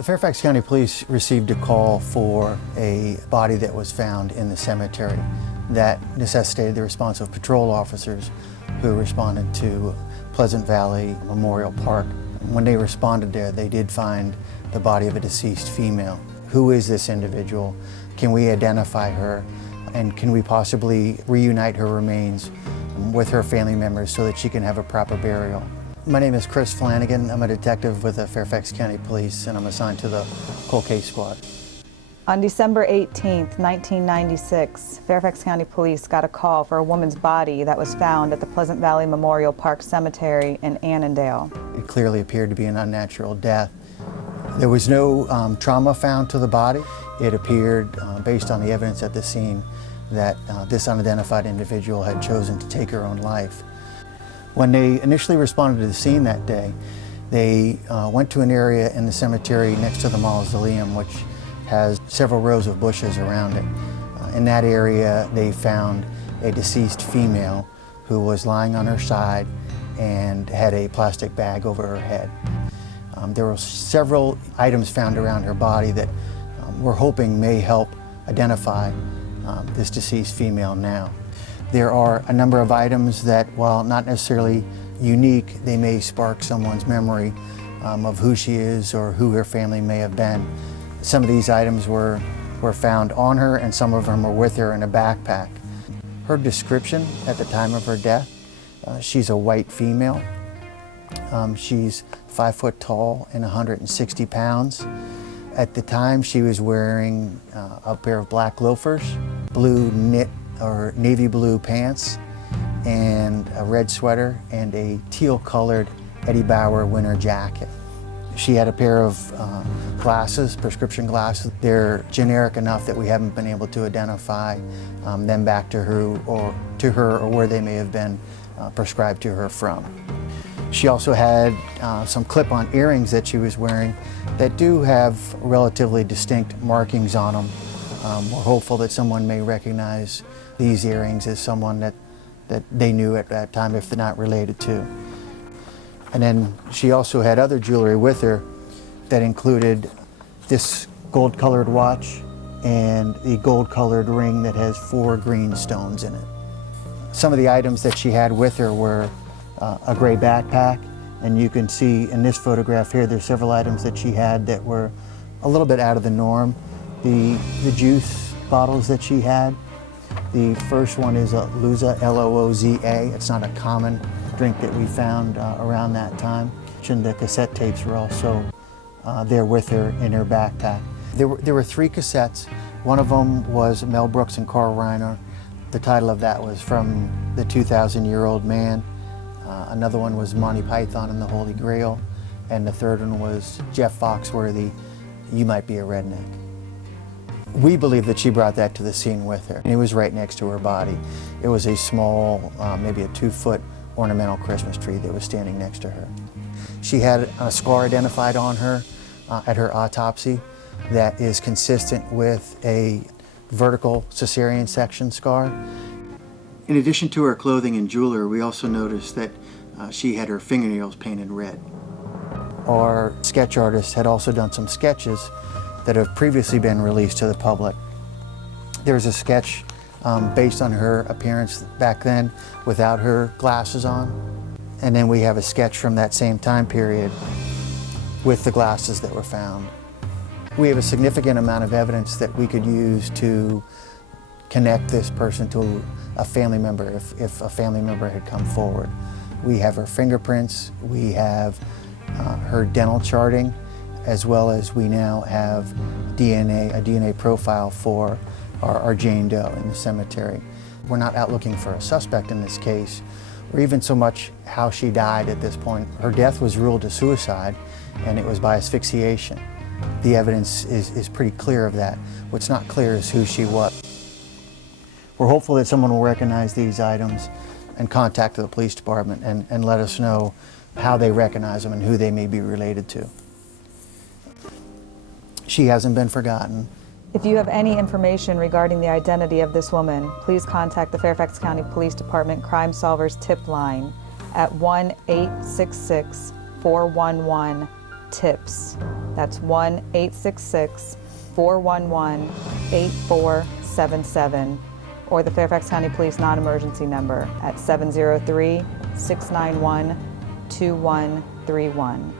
The Fairfax County Police received a call for a body that was found in the cemetery that necessitated the response of patrol officers who responded to Pleasant Valley Memorial Park. When they responded there, they did find the body of a deceased female. Who is this individual? Can we identify her? And can we possibly reunite her remains with her family members so that she can have a proper burial? My name is Chris Flanagan. I'm a detective with the Fairfax County Police, and I'm assigned to the Cold Case Squad. On December 18th, 1996, Fairfax County Police got a call for a woman's body that was found at the Pleasant Valley Memorial Park Cemetery in Annandale. It clearly appeared to be an unnatural death. There was no trauma found to the body. It appeared, based on the evidence at the scene, that this unidentified individual had chosen to take her own life. When they initially responded to the scene that day, they went to an area in the cemetery next to the mausoleum, which has several rows of bushes around it. In that area, they found a deceased female who was lying on her side and had a plastic bag over her head. There were several items found around her body that we're hoping may help identify this deceased female now. There are a number of items that, while not necessarily unique, they may spark someone's memory of who she is or who her family may have been. Some of these items were found on her, and some of them were with her in a backpack. Her description at the time of her death, she's a white female. She's 5 foot tall and 160 pounds. At the time, she was wearing a pair of black loafers, blue knit or navy blue pants, and a red sweater, and a teal-colored Eddie Bauer winter jacket. She had a pair of glasses, prescription glasses. They're generic enough that we haven't been able to identify them back to her or where they may have been prescribed to her from. She also had some clip-on earrings that she was wearing that do have relatively distinct markings on them. We're hopeful that someone may recognize these earrings as someone that they knew at that time, if they're not related to. And then she also had other jewelry with her that included this gold-colored watch and the gold-colored ring that has 4 green stones in it. Some of the items that she had with her were a gray backpack, and you can see in this photograph here there's several items that she had that were a little bit out of the norm. The juice bottles that she had, the first one is a Looza, L-O-O-Z-A. It's not a common drink that we found around that time. And the cassette tapes were also there with her in her backpack. There were 3 cassettes. One of them was Mel Brooks and Carl Reiner. The title of that was From the 2,000-Year-Old Man. Another one was Monty Python and the Holy Grail. And the third one was Jeff Foxworthy, You Might Be a Redneck. We believe that she brought that to the scene with her. And it was right next to her body. It was a small, maybe a 2-foot ornamental Christmas tree that was standing next to her. She had a scar identified on her at her autopsy that is consistent with a vertical cesarean section scar. In addition to her clothing and jewelry, we also noticed that she had her fingernails painted red. Our sketch artist had also done some sketches that have previously been released to the public. There's a sketch based on her appearance back then without her glasses on. And then we have a sketch from that same time period with the glasses that were found. We have a significant amount of evidence that we could use to connect this person to a family member if a family member had come forward. We have her fingerprints, we have her dental charting, as well as we now have a DNA profile for our Jane Doe in the cemetery. We're not out looking for a suspect in this case, or even so much how she died at this point. Her death was ruled a suicide, and it was by asphyxiation. The evidence is pretty clear of that. What's not clear is who she was. We're hopeful that someone will recognize these items and contact the police department and let us know how they recognize them and who they may be related to. She hasn't been forgotten. If you have any information regarding the identity of this woman, please contact the Fairfax County Police Department Crime Solvers Tip Line at 1-866-411 TIPS. That's 1-866-411-8477, or the Fairfax County Police non-emergency number at 703-691-2131.